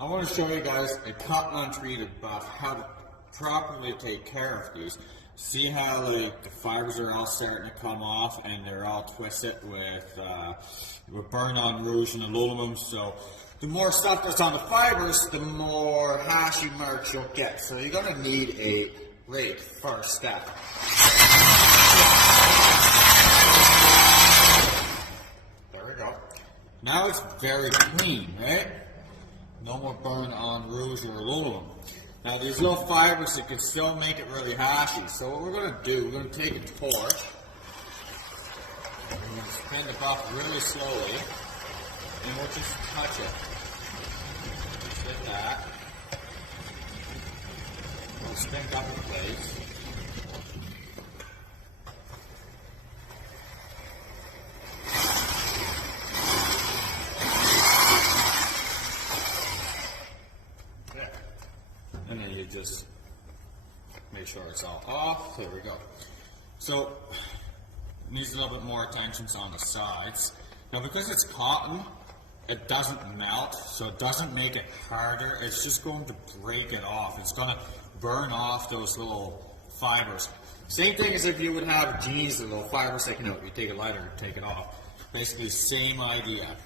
I want to show you guys a cotton untreated buff, how to properly take care of these. See how like the fibers are all starting to come off and they're all twisted with burn-on rouge and aluminum. So the more stuff that's on the fibers, the more hashy marks you'll get. So you're going to need a rake first step. There we go. Now it's very clean, right? No more burn-on rouge or aluminum. Now these little fibers, it can still make it really hashy. So what we're going to do, we're going to take a torch. We're going to spin the buff really slowly. And we'll just touch it. Just like that. We'll spin it up in place. And then you just make sure it's all off. There we go. So it needs a little bit more attention on the sides. Now because it's cotton, it doesn't melt, so it doesn't make it harder. It's just going to break it off. It's going to burn off those little fibers. Same thing as if you would have jeans, the little fibers taken out. You take a lighter and take it off. Basically same idea.